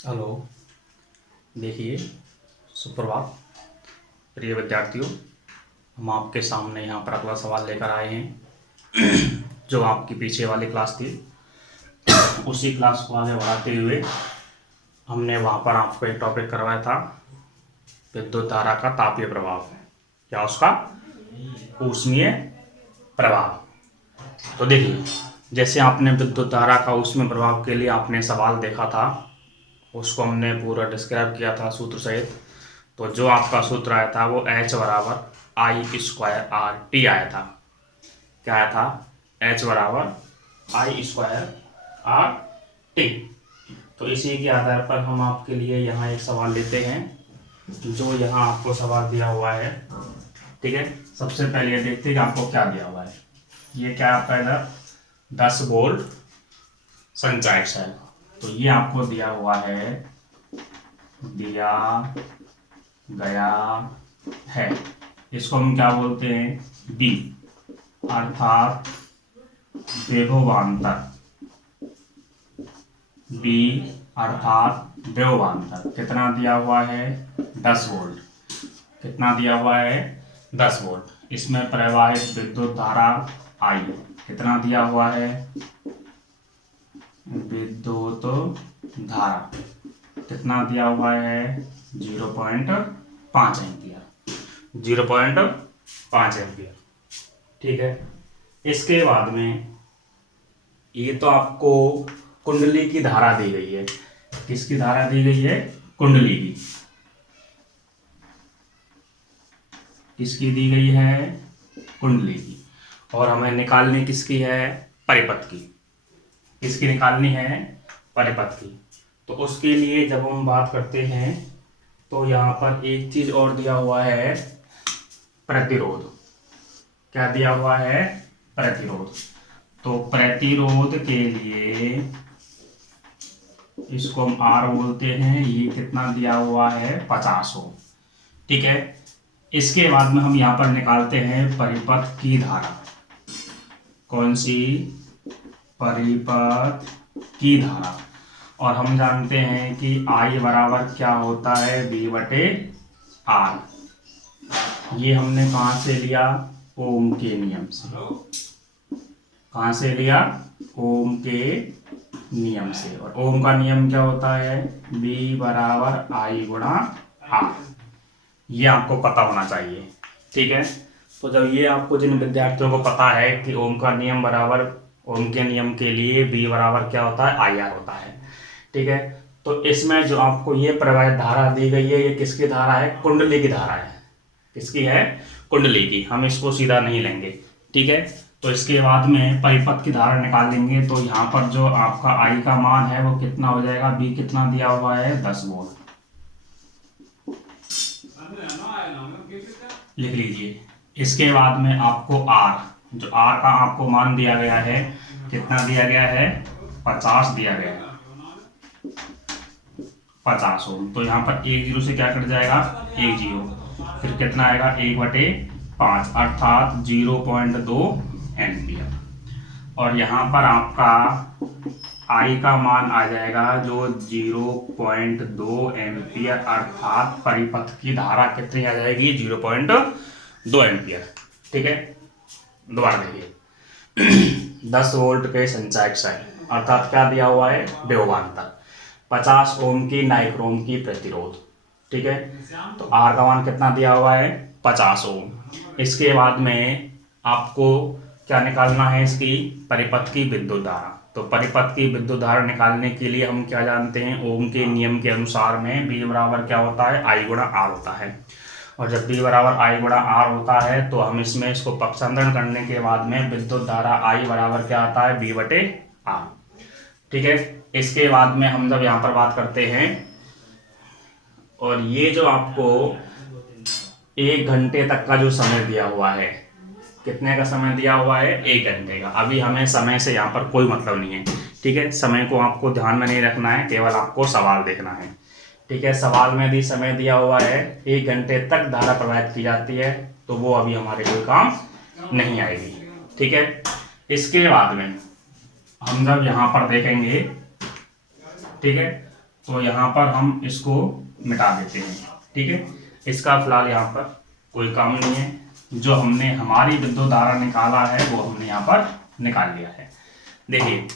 Hello. देखिए, सुप्रभात प्रिय विद्यार्थियों। हम आपके सामने यहाँ पर अगला सवाल लेकर आए हैं जो आपकी पीछे वाली क्लास थी उसी क्लास को आगे बढ़ाते हुए हमने वहाँ पर आपको एक टॉपिक करवाया था, विद्युत धारा का तापीय प्रभाव या उसका ऊष्मीय प्रभाव। तो देखिए, जैसे आपने विद्युत धारा का ऊष्मीय प्रभाव के लिए आपने सवाल देखा था, उसको हमने पूरा डिस्क्राइब किया था सूत्र सहित। तो जो आपका सूत्र आया था वो H बराबर आई स्क्वायर आर टी आया था। क्या आया था? H बराबर आई स्क्वायर आर टी। तो इसी के आधार पर हम आपके लिए यहाँ एक सवाल लेते हैं, जो यहाँ आपको सवाल दिया हुआ है। ठीक है, सबसे पहले ये देखते हैं कि आपको क्या दिया हुआ है। ये क्या आपका इधर 10 वोल्ट संचायक सेल, तो ये आपको दिया हुआ है, दिया गया है। इसको हम क्या बोलते हैं? बी, अर्थात विभवांतर। बी अर्थात विभवांतर कितना दिया हुआ है? 10 वोल्ट। कितना दिया हुआ है? 10 वोल्ट। इसमें प्रवाहित विद्युत धारा आई कितना दिया हुआ है? विद्युत धारा कितना दिया हुआ है? 0.5 एम्पियर। 0.5 एम्पियर। ठीक है, इसके बाद में ये तो आपको कुंडली की धारा दी गई है। किसकी धारा दी गई है? कुंडली की। किसकी दी गई है? कुंडली की। और हमें निकालनी किसकी है? परिपथ की। किसकी निकालनी है? परिपथ की। तो उसके लिए जब हम बात करते हैं तो यहाँ पर एक चीज और दिया हुआ है, प्रतिरोध। क्या दिया हुआ है? प्रतिरोध। तो प्रतिरोध के लिए इसको हम आर बोलते हैं। ये कितना दिया हुआ है? 50 ओम। ठीक है, इसके बाद में हम यहाँ पर निकालते हैं परिपथ की धारा। कौन सी? परिपथ की धारा। और हम जानते हैं कि I बराबर क्या होता है? V बटे R। ये हमने कहाँ से लिया? ओम के नियम से। कहाँ से लिया? ओम के नियम से। और ओम का नियम क्या होता है? V बराबर I गुणा R। ये आपको पता होना चाहिए। ठीक है, तो जब ये आपको, जिन विद्यार्थियों को पता है कि ओम का नियम बराबर, ओम के नियम के लिए V बराबर क्या होता है? IR होता है। ठीक है, तो इसमें जो आपको ये प्रवाहित धारा दी गई है, ये किसकी धारा है? कुंडली की धारा है। किसकी है? कुंडली की। हम इसको सीधा नहीं लेंगे। ठीक है, तो इसके बाद में परिपथ की धारा निकाल लेंगे। तो यहाँ पर जो आपका I का मान है वो कितना हो जाएगा? B कितना दिया हुआ है? 10 वोल्ट। लिख लीजिए। इसके बाद में आपको R, जो R का आपको मान दिया गया है, कितना दिया गया है? 50 दिया गया है। 50 ओम। तो यहाँ पर एक जीरो से क्या कट जाएगा? एक जीरो। फिर कितना आएगा? 1/5 अर्थात 0.2 एम्पियर। और यहाँ पर आपका I का मान आ जाएगा जो 0.2 एम्पियर, अर्थात परिपथ की धारा कितनी आ जाएगी? 0.2 एम्पियर। ठीक है, दोबारा देखिए 10 वोल्ट के संचायक सेल, अर्थात क्या दिया हुआ है? विभवांतर। 50 ओम की नाइक्रोम की प्रतिरोध। ठीक है, तो आर का मान कितना दिया हुआ है? 50 ओम। इसके बाद में आपको क्या निकालना है? इसकी परिपथ की विद्युत धारा। तो परिपथ की विद्युत धारा निकालने के लिए हम क्या जानते हैं? ओम के नियम के अनुसार में B बराबर क्या होता है? I गुणा R होता है। और जब B बराबर I गुणा R होता है तो हम इसमें इसको पक्षांतरण करने के बाद में विद्युत धारा I बराबर क्या आता है? B बटे R। ठीक है, इसके बाद में हम जब यहाँ पर बात करते हैं, और ये जो आपको 1 घंटे तक का जो समय दिया हुआ है, कितने का समय दिया हुआ है? 1 घंटे का। अभी हमें समय से यहाँ पर कोई मतलब नहीं है। ठीक है, समय को आपको ध्यान में नहीं रखना है, केवल आपको सवाल देखना है। ठीक है, सवाल में भी समय दिया हुआ है, 1 घंटे तक धारा प्रवाहित की जाती है, तो वो अभी हमारे कोई काम नहीं आएगी। ठीक है, इसके बाद में हम जब यहाँ पर देखेंगे, ठीक है, तो यहाँ पर हम इसको मिटा देते हैं। ठीक है, इसका फिलहाल यहाँ पर कोई काम नहीं है। जो हमने हमारी विद्युत धारा निकाला है वो हमने यहाँ पर निकाल लिया है। देखिए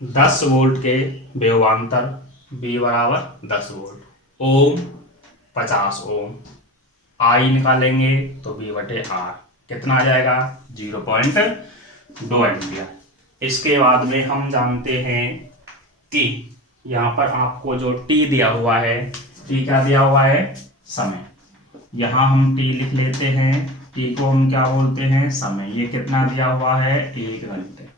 10 वोल्ट के विभवांतर V बराबर 10 वोल्ट, ओम 50 ओम, आई निकालेंगे तो V बटे R कितना आ जाएगा 0.2 एम्पियर। इसके बाद में हम जानते हैं कि यहाँ पर आपको जो T दिया हुआ है, T क्या दिया हुआ है समय, यहाँ हम T लिख लेते हैं, T को हम क्या बोलते हैं समय। ये कितना दिया हुआ है 1 घंटे।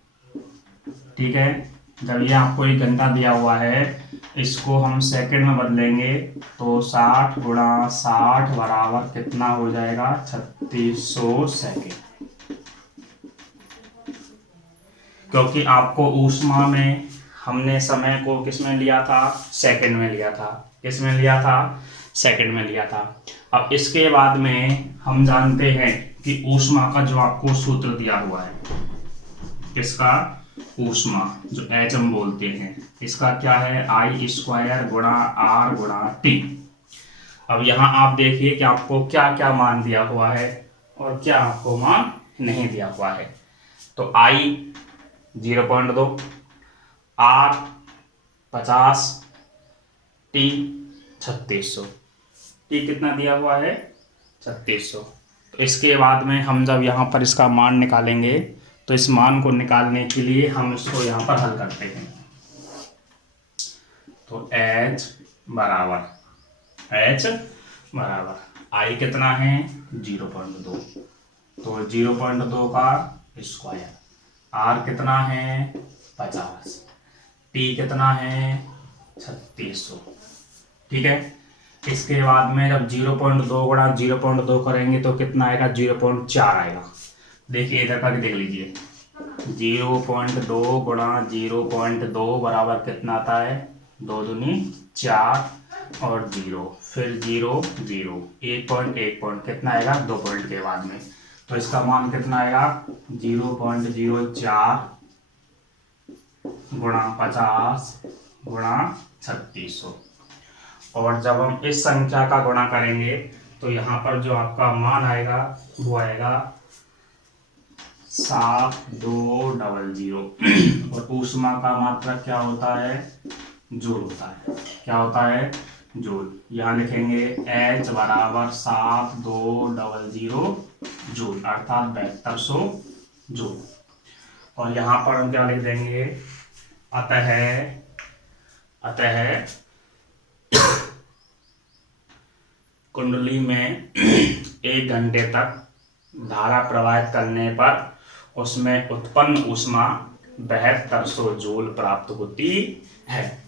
ठीक है, जब ये आपको 1 घंटा दिया हुआ है, इसको हम सेकंड में बदलेंगे तो 60 गुणा 60 बराबर कितना हो जाएगा 3600 सेकंड। क्योंकि आपको ऊष्मा में हमने समय को किस में लिया था, सेकंड में लिया था। किस में लिया था, सेकंड में लिया था। अब इसके बाद में हम जानते हैं कि ऊष्मा का जो आपको सूत्र दिया हुआ है, किसका, ऊष्मा, जो H हम बोलते हैं, इसका क्या है I² गुणा R गुणा T। अब यहाँ आप देखिए कि आपको क्या क्या मान दिया हुआ है और क्या आपको मान नहीं दिया हुआ है। तो I 0.2, R 50, T 3600। T कितना दिया हुआ है 3600। तो इसके बाद में हम जब यहाँ पर इसका मान निकालेंगे तो इस मान को निकालने के लिए हम इसको यहाँ पर हल करते हैं। तो H बराबर I कितना है 0.2, तो 0.2 का स्क्वायर, R कितना है 50, T कितना है 3600। ठीक है, इसके बाद में जब 0.2 गुणा 0.2 करेंगे तो कितना आएगा 0.4 आएगा। देखिए इधर का देख लीजिए, 0.2 गुणा 0.2 बराबर कितना आता है 2 दूनी 4 और 0, फिर 0 0, 1 पॉइंट कितना आएगा 2 पॉइंट के बाद में, तो इसका मान कितना आएगा 0.04 गुणा 50 गुणा 3600। और जब हम इस संख्या का गुणा करेंगे तो यहाँ पर जो आपका मान आएगा वो आएगा 7200। और ऊष्मा का मात्रक क्या होता है, जूल होता है। क्या होता है, जूल। यहाँ लिखेंगे H बराबर 7200 जूल, अर्थात 7200 जूल। और यहाँ पर हम क्या लिख देंगे, अतः कुंडली में 1 घंटे तक धारा प्रवाहित करने पर उसमें उत्पन्न ऊष्मा 7200 जूल प्राप्त होती है।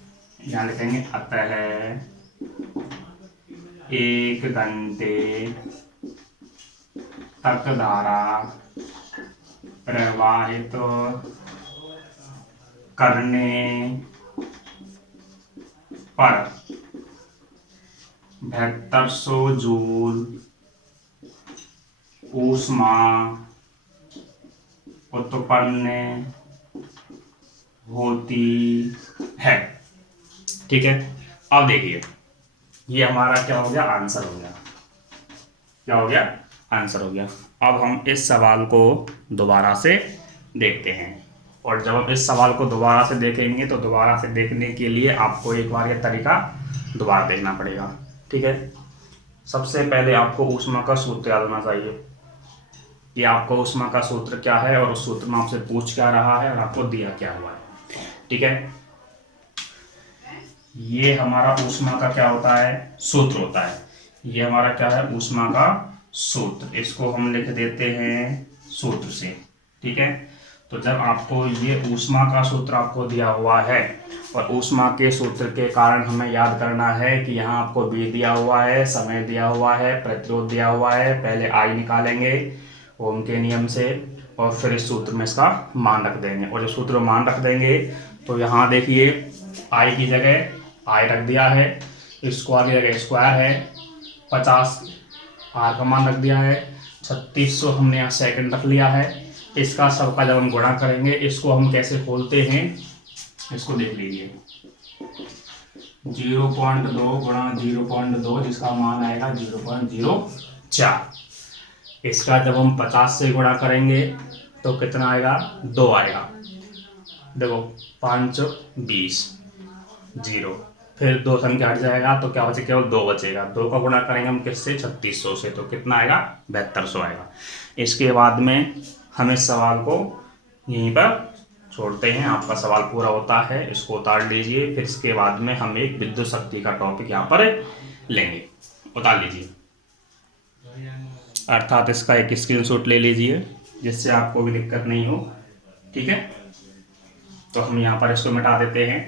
यहाँ लिखेंगे अतः 1 घंटे तक धारा प्रवाहित करने पर 7200 जूल ऊष्मा उत्पन्न होती है। ठीक है, अब देखिए ये हमारा क्या हो गया, आंसर हो गया। क्या हो गया, आंसर हो गया। अब हम इस सवाल को दोबारा से देखते हैं, और जब हम इस सवाल को दोबारा से देखेंगे तो दोबारा से देखने के लिए आपको एक बार यह तरीका दोबारा देखना पड़ेगा। ठीक है, सबसे पहले आपको ऊष्मा का सूत्र याद होना चाहिए कि आपको ऊष्मा का सूत्र क्या है और उस सूत्र में आपसे पूछ क्या रहा है और आपको दिया क्या हुआ है। ठीक है, ये हमारा ऊष्मा का क्या होता है, सूत्र होता है। ये हमारा क्या है, ऊष्मा का सूत्र। इसको हम लिख देते हैं सूत्र से। ठीक है, तो जब आपको ये ऊष्मा का सूत्र आपको दिया हुआ है और ऊष्मा के सूत्र के कारण हमें याद करना है कि यहाँ आपको V दिया हुआ है, समय दिया हुआ है, प्रतिरोध दिया हुआ है। पहले I निकालेंगे ओम के नियम से और फिर इस सूत्र में इसका मान रख देंगे, और जब सूत्र में मान रख देंगे तो यहाँ देखिए I की जगह I रख दिया है, स्क्वायर की जगह स्क्वायर है, 50 R का मान रख दिया है, 3600 हमने यहाँ सेकंड रख लिया है। इसका सबका जब हम गुणा करेंगे, इसको हम कैसे खोलते हैं इसको देख लीजिए। 0.2 गुणा 0.2 जिसका मान आएगा 0.04। इसका जब हम 50 से गुणा करेंगे तो कितना आएगा, 2 आएगा। देखो 5 20 0, फिर 2 संख्या हट जाएगा तो क्या बचे, केवल 2 बचेगा। 2 का गुणा करेंगे हम किससे, 3600 से, तो कितना आएगा, 7200 आएगा। इसके बाद में हम इस सवाल को यहीं पर छोड़ते हैं। आपका सवाल पूरा होता है, इसको उतार लीजिए। फिर इसके बाद में हम एक विद्युत शक्ति का टॉपिक यहाँ पर लेंगे। उतार लीजिए, अर्थात इसका एक स्क्रीनशॉट ले लीजिए जिससे आपको भी दिक्कत नहीं हो। ठीक है, तो हम यहाँ पर इसको मिटा देते हैं।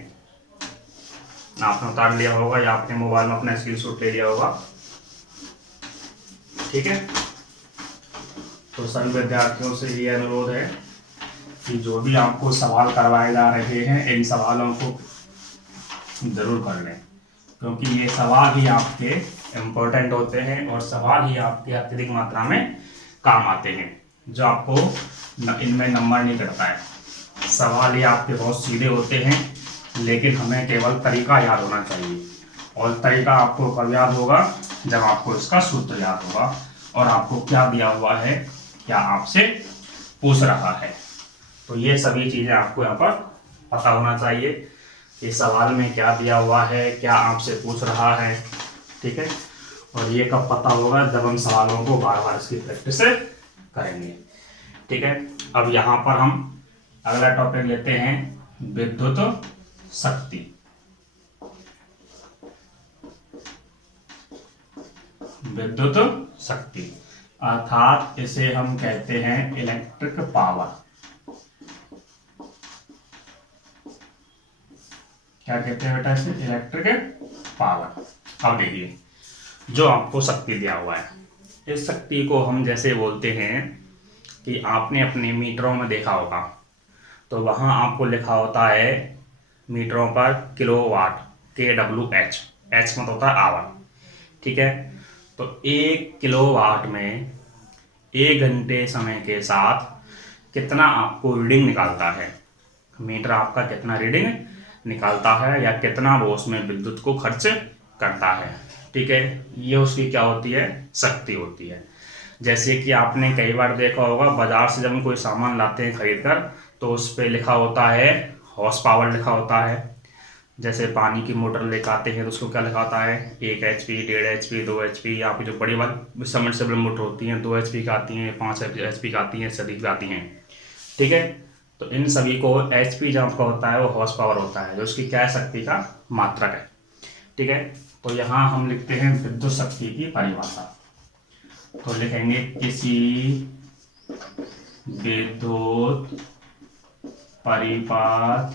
आपने उतार लिया होगा या आपने मोबाइल में अपना स्क्रीनशॉट ले लिया होगा। ठीक है, तो सभी विद्यार्थियों से ये अनुरोध है कि जो भी आपको सवाल करवाए जा रहे हैं इन सवालों को जरूर कर लें, क्योंकि ये सवाल ही आपके इम्पोर्टेंट होते हैं और सवाल ही आपके अत्यधिक मात्रा में काम आते हैं, जो आपको इनमें नंबर नहीं करता है। सवाल ही आपके बहुत सीधे होते हैं, लेकिन हमें केवल तरीका याद होना चाहिए। और तरीका आपको कब याद होगा, जब आपको इसका सूत्र याद होगा और आपको क्या दिया हुआ है, क्या आपसे पूछ रहा है। तो ये सभी चीज़ें आपको यहाँ पर पता होना चाहिए कि सवाल में क्या दिया हुआ है, क्या आपसे पूछ रहा है। ठीक है, और ये कब पता होगा, जब हम सवालों को बार बार इसकी प्रैक्टिस करेंगे। ठीक है, अब यहाँ पर हम अगला टॉपिक लेते हैं, विद्युत शक्ति। विद्युत शक्ति अर्थात इसे हम कहते हैं इलेक्ट्रिक पावर। क्या कहते हैं बेटा इसे, इलेक्ट्रिक पावर। अब देखिए, जो आपको शक्ति दिया हुआ है, इस शक्ति को हम जैसे बोलते हैं कि आपने अपने मीटरों में देखा होगा, तो वहाँ आपको लिखा होता है मीटरों पर किलोवाट, KWH, H मतलब होता है आवर। ठीक है, तो 1 किलोवाट में 1 घंटे समय के साथ कितना आपको रीडिंग निकालता है, मीटर आपका कितना रीडिंग निकालता है या कितना वो उसमें विद्युत को खर्च करता है। ठीक है, ये उसकी क्या होती है, शक्ति होती है। जैसे कि आपने कई बार देखा होगा, बाजार से जब हम कोई सामान लाते हैं खरीद कर, तो उस पर लिखा होता है हॉर्स पावर लिखा होता है। जैसे पानी की मोटर लेकर आते हैं तो उसको क्या लिखा होता है, 1 HP, 1.5 HP, 2 HP। या फिर जो बड़ी वाली सबमर्सिबल मोटर होती हैं 2 HP का आती हैं, 5 HP का आती हैं, से अधिक आती हैं। ठीक है, तो इन सभी को HP जो आपका होता है वो हॉर्स पावर होता है, जो उसकी क्या शक्ति का मात्रक है। ठीक है, तो यहाँ हम लिखते हैं विद्युत शक्ति की परिभाषा। तो लिखेंगे किसी विद्युत परिपथ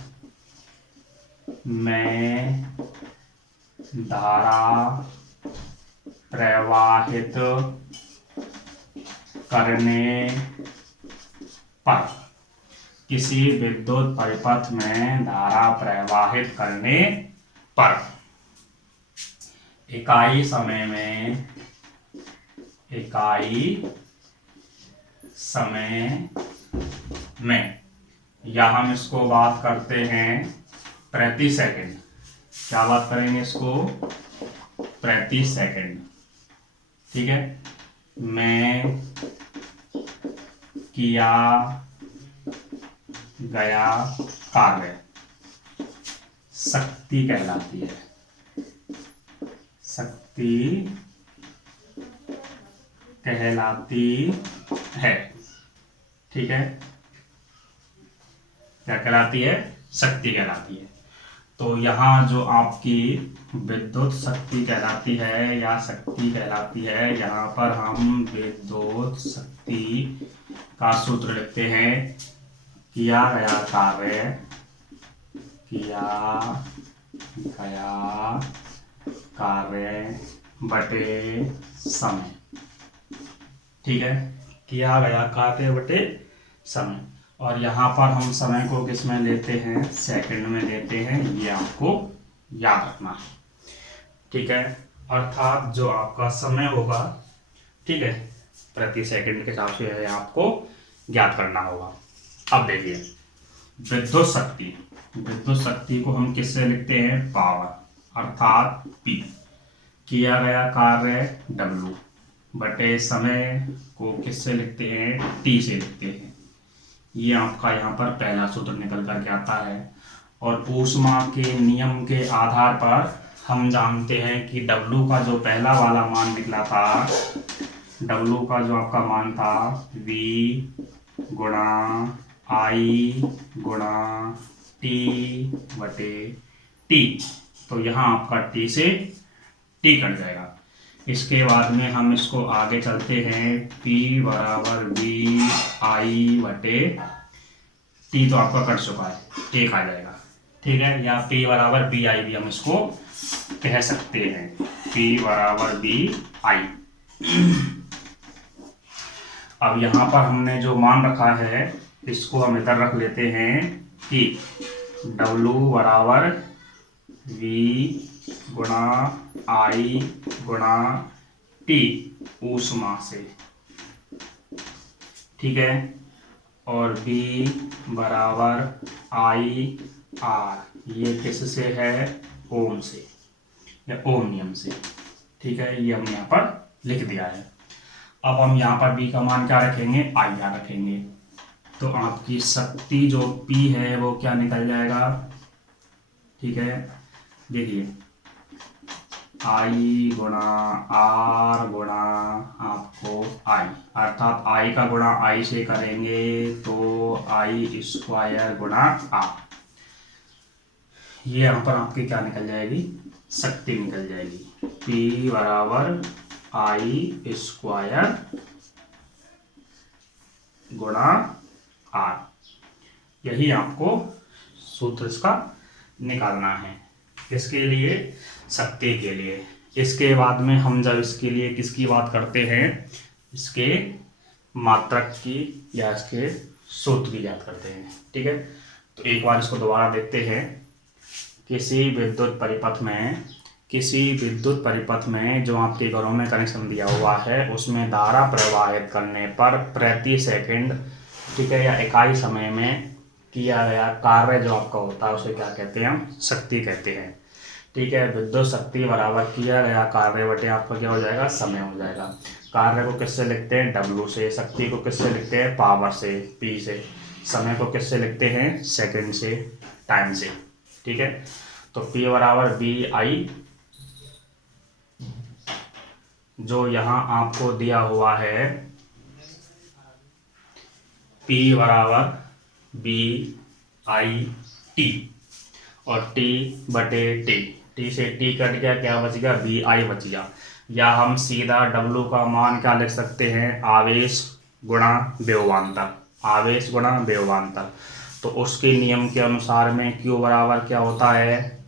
में धारा प्रवाहित करने पर, किसी विद्युत परिपथ में धारा प्रवाहित करने पर इकाई समय में या हम इसको बात करते हैं प्रति सेकंड। क्या बात करेंगे इसको, प्रति सेकंड। ठीक है, में किया गया कार्य शक्ति कहलाती है। शक्ति कहलाती है। ठीक है, क्या कहलाती है, शक्ति कहलाती है। तो यहाँ जो आपकी विद्युत शक्ति कहलाती है या शक्ति कहलाती है, यहाँ पर हम विद्युत शक्ति का सूत्र लिखते हैं, किया गया कार्य बटे समय। ठीक है, किया गया कार्य बटे समय। और यहाँ पर हम समय को किस में लेते हैं, सेकंड में लेते हैं, ये आपको याद रखना है। ठीक है, अर्थात जो आपका समय होगा, ठीक है, प्रति सेकंड के हिसाब से आपको ज्ञात करना होगा। अब देखिए, विद्युत शक्ति को हम किससे लिखते हैं, पावर। अर्थात P, किया गया कार्य W बटे समय को किससे लिखते हैं, T से लिखते हैं। ये आपका यहाँ पर पहला सूत्र निकल करके आता है। और ऊष्मा के नियम के आधार पर हम जानते हैं कि W का जो पहला वाला मान निकला था, W का जो आपका मान था V गुणा I गुणा T बटे T, तो यहाँ आपका T से T कट जाएगा। इसके बाद में हम इसको आगे चलते हैं, P बराबर V I बटे T तो आपका कट चुका है, एक आ जाएगा, ठीक है। या P बराबर बी आई भी हम इसको कह सकते हैं, P बराबर बी आई। अब यहाँ पर हमने जो मान रखा है इसको हम इधर रख लेते हैं कि W बराबर V गुणा I गुणा T ऊष्मा से, ठीक है। और B बराबर I R, ये किससे है, ओम से या ओम नियम से, ठीक है। ये हमने यहाँ पर लिख दिया है। अब हम यहाँ पर B का मान क्या रखेंगे, IR रखेंगे, तो आपकी शक्ति जो P है वो क्या निकल जाएगा, ठीक है। देखिए I गुणा R गुणा आपको I, अर्थात I का गुणा I से करेंगे तो I स्क्वायर गुणा R, ये यहाँ पर आपकी क्या निकल जाएगी, शक्ति निकल जाएगी। P बराबर I स्क्वायर गुणा R, यही आपको सूत्र इसका निकालना है, किसके लिए, शक्ति के लिए। इसके बाद में हम जब इसके लिए किसकी बात करते हैं, इसके मात्रक की या इसके सूत्र की याद करते हैं, ठीक है। तो एक बार इसको दोबारा देखते हैं। किसी विद्युत परिपथ में जो आपके घरों में कनेक्शन दिया हुआ है उसमें धारा प्रवाहित करने पर प्रति सेकंड, ठीक है, या इकाई समय में किया गया कार्य जो आपका होता है उसे क्या कहते हैं, हम शक्ति कहते हैं, ठीक है। विद्युत शक्ति बराबर किया गया कार्य बटे आपका क्या हो जाएगा, समय हो जाएगा। कार्य को किससे लिखते हैं, W से, शक्ति को किससे लिखते हैं, पावर से, P से, समय को किससे लिखते हैं, सेकंड से, टाइम से, ठीक है। तो P बराबर BI, जो यहाँ आपको दिया हुआ है P बराबर BI T और T बटे T से T कट गया, क्या बच गया, BI बच गया। या हम सीधा W का मान क्या लिख सकते हैं, आवेश गुणा विभवांतर, आवेश गुणा विभवांतर। तो उसके नियम के अनुसार में Q बराबर क्या होता है,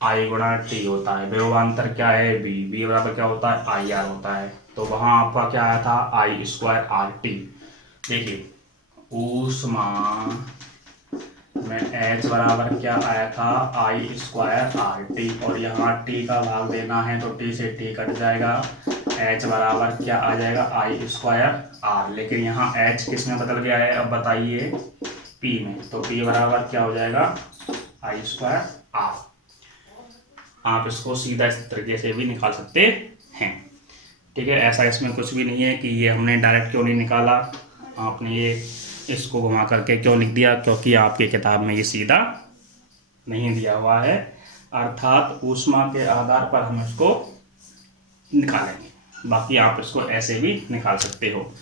I गुणा T होता है, विभवांतर क्या है, B बराबर क्या होता है, IR होता है। तो वहाँ आपका क्या आया था, I स्क्वायर RT। देखिए ऊष्मा में H बराबर क्या आया था, I स्क्वायर RT, और यहाँ T का भाग देना है तो T से T कट जाएगा, H बराबर क्या आ जाएगा, I स्क्वायर R। लेकिन यहाँ H किस में बदल गया है, अब बताइए, P में, तो P बराबर क्या हो जाएगा, I स्क्वायर R। आप इसको सीधा इस तरीके से भी निकाल सकते हैं, ठीक है। ऐसा इसमें कुछ भी नहीं है कि ये हमने डायरेक्ट क्यों नहीं निकाला, आपने ये इसको घुमा करके क्यों लिख दिया, क्योंकि आपके किताब में ये सीधा नहीं दिया हुआ है, अर्थात ऊष्मा के आधार पर हम इसको निकालेंगे। बाकी आप इसको ऐसे भी निकाल सकते हो।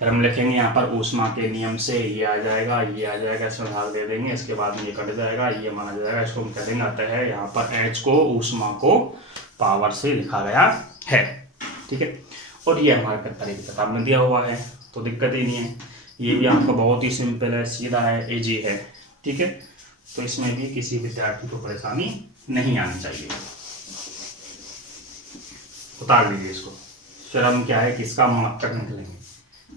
फिर हम लिखेंगे यहाँ पर ऊष्मा के नियम से ये आ जाएगा, ये आ जाएगा, इसमें भाग दे देंगे, इसके बाद में ये कट जाएगा, ये माना जाएगा, इसको हम कह देंगे। अतः है यहाँ पर H को, ऊष्मा को पावर से लिखा गया है, ठीक है। और ये हमारे तरह की किताब में दिया हुआ है, तो दिक्कत ही नहीं है। ये भी आपका बहुत ही सिंपल है, सीधा है, इजी है, ठीक है। तो इसमें भी किसी विद्यार्थी को परेशानी नहीं आनी चाहिए। उतार लीजिए इसको। फिर हम क्या है कि इसका मात्रक निकालेंगे,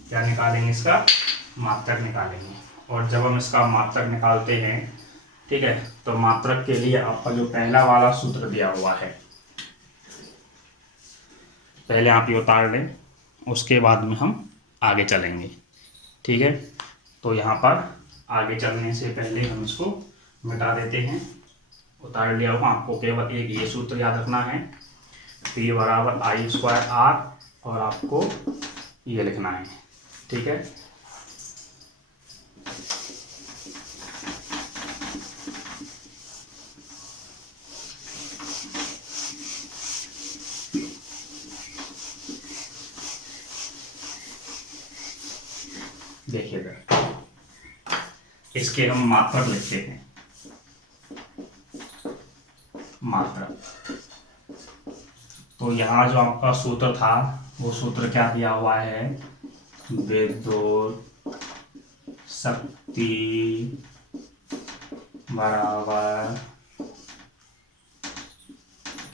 क्या निकालेंगे, इसका मात्रक निकालेंगे। और जब हम इसका मात्रक निकालते हैं, ठीक है, तो मात्रक के लिए आपका जो पहला वाला सूत्र दिया हुआ है, पहले आप ये उतार लें, उसके बाद में हम आगे चलेंगे, ठीक है। तो यहाँ पर आगे चलने से पहले हम इसको मिटा देते हैं। उतार लिया हूँ। आपको केवल एक ये सूत्र याद रखना है, P बराबर I स्क्वायर R, और आपको ये लिखना है। ठीक है, देखिएगा इसके हम मात्रक लिखते हैं। मात्रक, तो यहाँ जो आपका सूत्र था वो सूत्र क्या दिया हुआ है, विद्युत शक्ति बराबर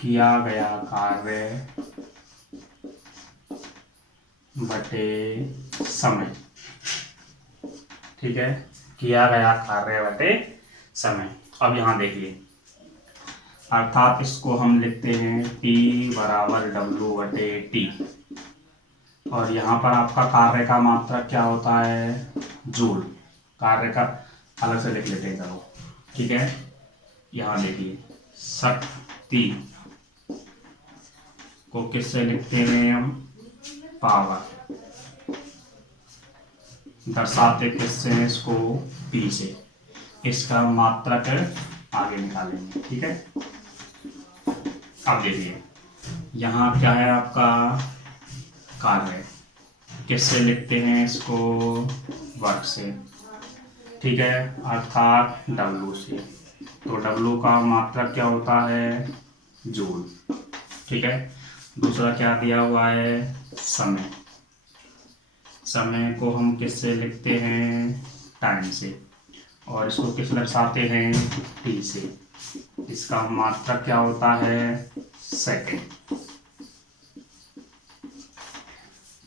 किया गया कार्य बटे समय। ठीक है, किया गया कार्य बटे समय। अब यहाँ देखिए, अर्थात इसको हम लिखते हैं P बराबर W बटे T, और यहाँ पर आपका कार्य का मात्रक क्या होता है, जूल। कार्य का अलग से लिख लेते हैं, चलो ठीक है। यहाँ देखिए, शक्ति को किससे लिखते हैं हम, पावर। दर्शाते किससे हैं इसको, P से। इसका मात्रक आगे निकालेंगे। ठीक है, अब देखिए यहाँ क्या है आपका कार्य, किससे लिखते हैं इसको, वर्क से। ठीक है, अर्थात W से। तो W का मात्रक क्या होता है, जूल। ठीक है, दूसरा क्या दिया हुआ है, समय। समय को हम किससे लिखते हैं, टाइम से, और इसको किस दर्शाते हैं, T से। इसका मात्रक क्या होता है, सेकेंड।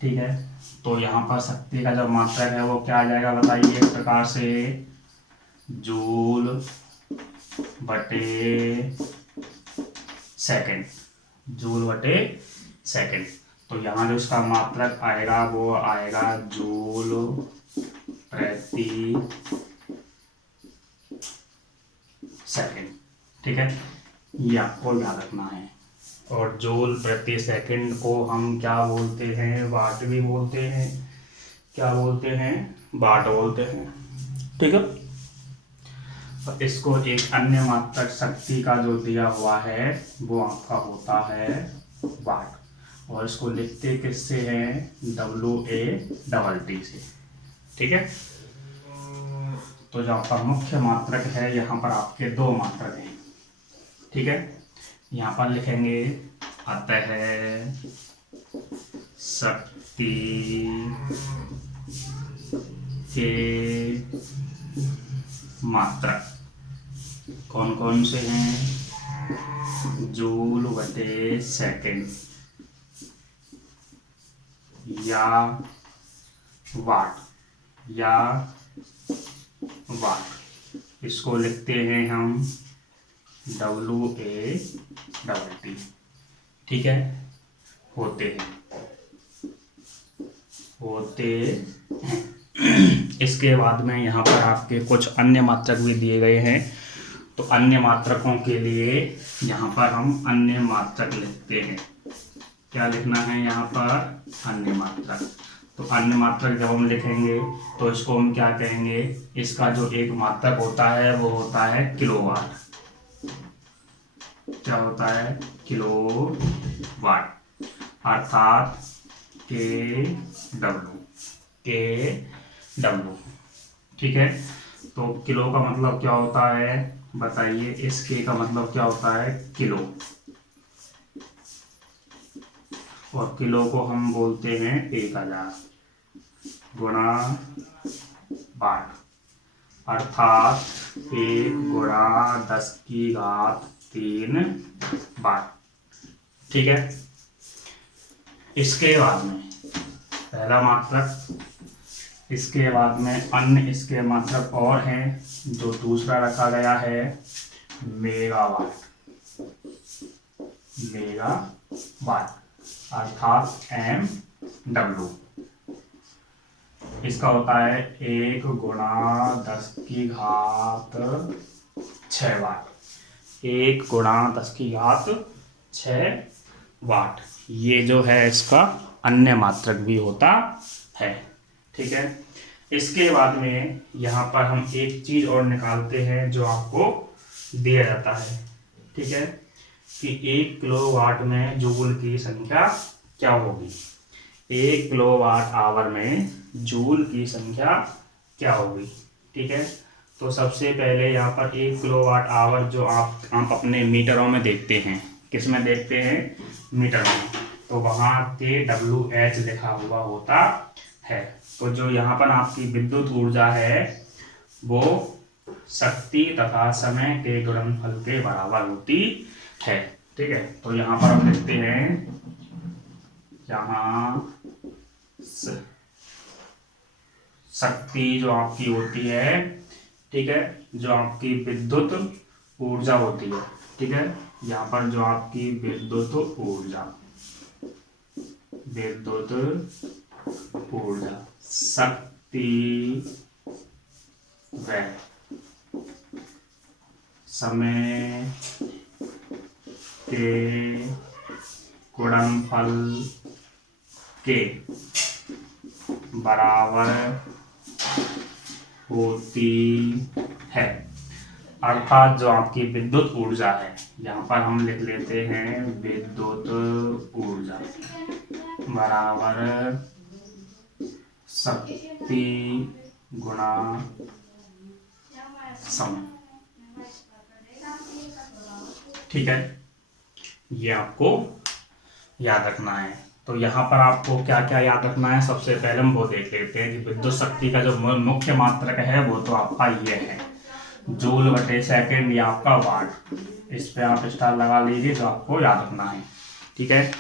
ठीक है, तो यहाँ पर शक्ति का जो मात्रक है वो क्या आ जाएगा, बताइए। इस प्रकार से जूल बटे सेकेंड, जूल बटे सेकेंड। तो यहाँ जो इसका मात्रक आएगा वो आएगा जूल प्रति सेकेंड। ठीक है, ये आपको याद रखना है। और जूल प्रति सेकंड को हम क्या बोलते हैं, वाट भी बोलते हैं। क्या बोलते हैं, वाट बोलते हैं। ठीक है, और इसको एक अन्य मात्रक शक्ति का जो दिया हुआ है वो आपका होता है वाट, और इसको लिखते किससे हैं, WA से। ठीक है, तो जो आपका मुख्य मात्रक है, यहाँ पर आपके दो मात्रक हैं। ठीक है, यहाँ पर लिखेंगे, अतः शक्ति के मात्रक कौन कौन से हैं, जूल बटे सेकेंड या वाट, इसको लिखते हैं हम WA। ठीक है, होते हैं। इसके बाद में यहाँ पर आपके कुछ अन्य मात्रक भी दिए गए हैं, तो अन्य मात्रकों के लिए यहाँ पर हम अन्य मात्रक लिखते हैं। क्या लिखना है यहाँ पर, अन्य मात्रक। तो अन्य मात्रक जब हम लिखेंगे तो इसको हम क्या कहेंगे, इसका जो एक मात्रक होता है वो होता है किलोवाट। क्या होता है, किलोवाट, अर्थात KW। ठीक है, तो किलो का मतलब क्या होता है, बताइए। इस K का मतलब क्या होता है, किलो, और किलो को हम बोलते हैं 1000 गुणा वाट, अर्थात 1 गुणा 10⁻³ वाट। ठीक है, इसके बाद में पहला मात्रक, इसके बाद में अन्य इसके मात्रक और हैं। जो दूसरा रखा गया है मेगावाट, अर्थात MW। इसका होता है 1 गुणा 10⁶ वाट। 1 गुणा 10 की घात 6 वाट। ये जो है इसका अन्य मात्रक भी होता है। ठीक है, इसके बाद में यहाँ पर हम एक चीज और निकालते हैं जो आपको दिया जाता है। ठीक है, कि 1 किलोवाट में जूल की संख्या क्या होगी। 1 किलोवाट आवर में जूल की संख्या क्या होगी। ठीक है, तो सबसे पहले यहाँ पर 1 किलोवाट आवर जो आप अपने मीटरों में देखते हैं, किस में देखते हैं, मीटर में, तो वहाँ के WH लिखा हुआ होता है। तो जो यहाँ पर आपकी विद्युत ऊर्जा है वो शक्ति तथा समय के गुणनफल के बराबर होती है। ठीक है, तो यहाँ पर हम लिखते हैं, यहाँ शक्ति जो आपकी होती है, ठीक है, जो आपकी विद्युत ऊर्जा होती है। ठीक है, यहाँ पर जो आपकी विद्युत ऊर्जा शक्ति व समय के गुणनफल के बराबर होती है। अर्थात जो आपकी विद्युत ऊर्जा है, यहाँ पर हम लिख लेते हैं विद्युत ऊर्जा बराबर शक्ति गुणा समय। ठीक है, ये आपको याद रखना है। तो यहाँ पर आपको क्या क्या याद रखना है, सबसे पहले हम वो देख लेते हैं कि विद्युत शक्ति का जो मुख्य मात्रक है वो तो आपका ये है जूल बटे सेकेंड या आपका वाट। इस पे आप स्टार लगा लीजिए, जो आपको याद रखना है। ठीक है,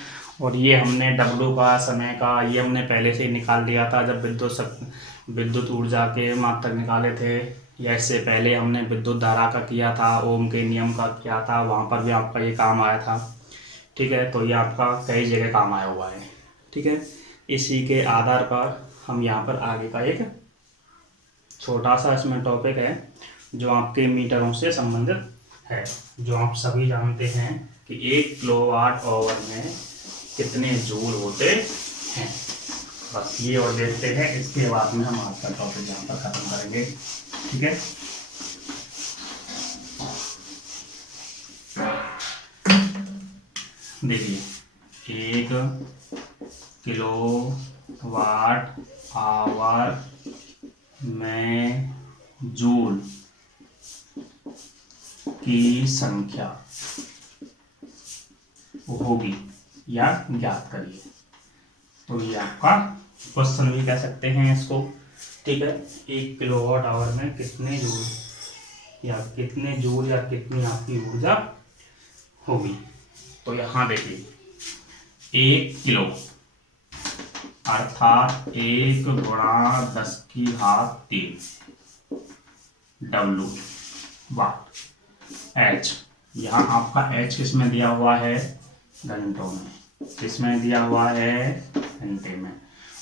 और ये हमने W का, समय का, ये हमने पहले से ही निकाल लिया था जब विद्युत ऊर्जा के मात्रक निकाले थे, या इससे पहले हमने विद्युत धारा का किया था, ओम के नियम का किया था, वहाँ पर भी आपका ये काम आया था। ठीक है, तो ये आपका कई जगह काम आया हुआ है। ठीक है, इसी के आधार पर हम यहाँ पर आगे का एक छोटा सा इसमें टॉपिक है जो आपके मीटरों से संबंधित है, जो आप सभी जानते हैं कि 1 किलोवाट आवर में कितने जूल होते हैं। बस ये और देखते हैं, इसके बाद में हम आज का टॉपिक यहाँ पर खत्म करेंगे। ठीक है, देखिए 1 किलोवाट आवर में जूल की संख्या होगी या ज्ञात करिए। तो ये आपका क्वेश्चन भी कह सकते हैं इसको। ठीक है, 1 किलोवाट आवर में कितने जूल या कितनी आपकी ऊर्जा होगी। तो यहाँ देखिए 1 किलो अर्थात 1 गुणा 10 की घात 3 W वाट। H, यहाँ आपका H किस में दिया हुआ है, घंटों में, किस में दिया हुआ है, घंटे में,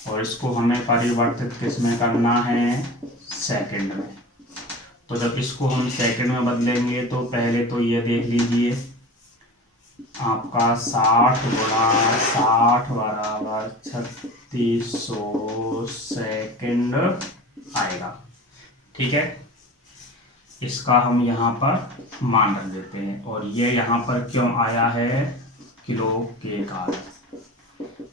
और इसको हमें परिवर्तित किस में करना है, सेकंड में। तो जब इसको हम सेकंड में बदलेंगे तो पहले तो ये देख लीजिए आपका 60 गुणा 60 बराबर 3600 सेकंड आएगा। ठीक है, इसका हम यहाँ पर मान रख देते हैं, और ये यहाँ पर क्यों आया है, किलो के कारण,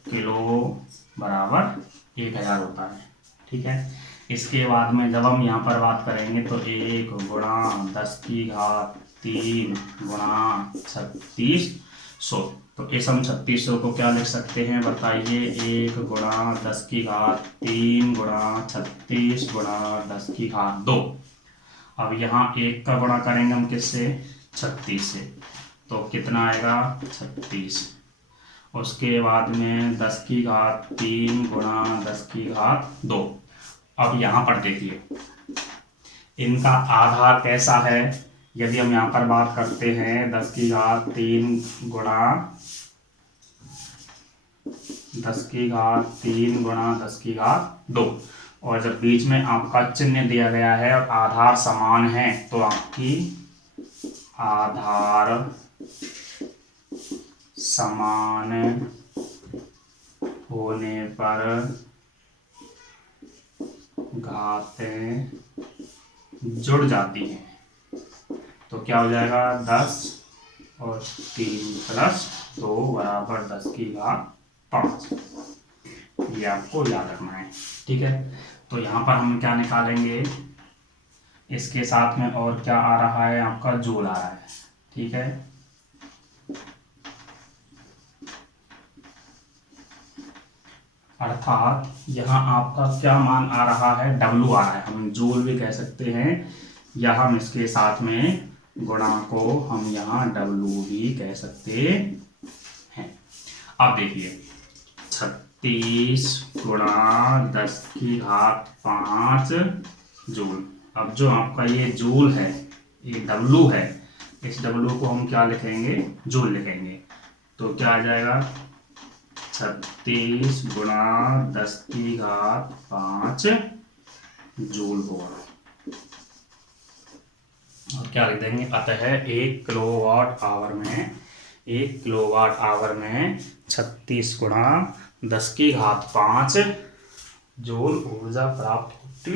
किलो बराबर 1000 होता है। ठीक है, इसके बाद में जब हम यहाँ पर बात करेंगे तो 1 गुणा 10 की घात 3 गुणा 3600, तो इस हम 3600 को क्या लिख सकते हैं बताइए, 1 गुणा 10 की घात 3 गुणा 36 गुणा 10 की घात 2। अब यहाँ 1 का गुणा करेंगे हम किससे, 36 से, तो कितना आएगा 36। उसके बाद में 10 की घात 3 गुणा 10 की घात 2। अब यहाँ पर देखिए इनका आधार कैसा है, यदि हम यहाँ पर बात करते हैं 10 की घात 3 गुणा 10 की घात 3 गुणा 10 की घात 2, और जब बीच में आपका चिन्ह दिया गया है और आधार समान है तो आपकी आधार समान होने पर घातें जुड़ जाती हैं। तो क्या हो जाएगा 10 और 3 + 2 बराबर 10 की घात 5। ये आपको याद रखना है, ठीक है। तो यहाँ पर हम क्या निकालेंगे, इसके साथ में और क्या आ रहा है, आपका जूल आ रहा है, ठीक है। अर्थात यहाँ आपका क्या मान आ रहा है, W आ रहा है, हम जूल भी कह सकते हैं, या हम इसके साथ में गुणा को हम यहाँ W भी कह सकते हैं। अब देखिए 36 × 10 की घात 5 जूल। अब जो आपका ये जूल है, ये W है, इस W को हम क्या लिखेंगे, जूल लिखेंगे। तो क्या आ जाएगा 36 × 10 की घात 5 जूल होगा। और क्या लिख देंगे, अतः 1 किलोवाट आवर में 36 × 10 की घात 5 जूल ऊर्जा प्राप्त होती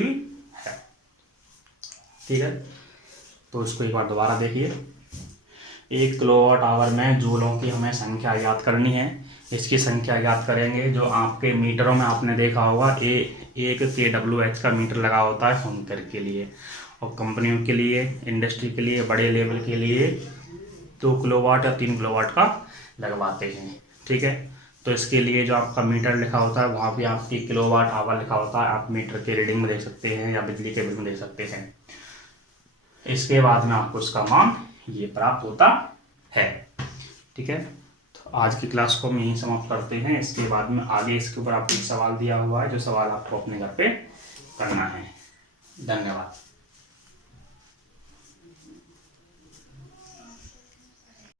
है, ठीक है। तो इसको एक बार दोबारा देखिए, 1 किलोवाट आवर में जूलों की हमें संख्या याद करनी है। इसकी संख्या याद करेंगे, जो आपके मीटरों में आपने देखा होगा, एक kWh का मीटर लगा होता है होमकर के लिए, और कंपनियों के लिए, इंडस्ट्री के लिए, बड़े लेवल के लिए 2 किलोवाट या 3 किलोवाट का लगवाते हैं, ठीक है। तो इसके लिए जो आपका मीटर लिखा होता है, वहाँ भी आपकी किलोवाट आवर लिखा होता है, आप मीटर के रीडिंग में देख सकते हैं या बिजली के बिल में देख सकते हैं। इसके बाद में आपको इसका मान ये प्राप्त होता है, ठीक है। तो आज की क्लास को हम यहीं समाप्त करते हैं। इसके बाद में आगे इसके ऊपर आपको एक सवाल दिया हुआ है, जो सवाल आपको अपने घर पे करना है। धन्यवाद।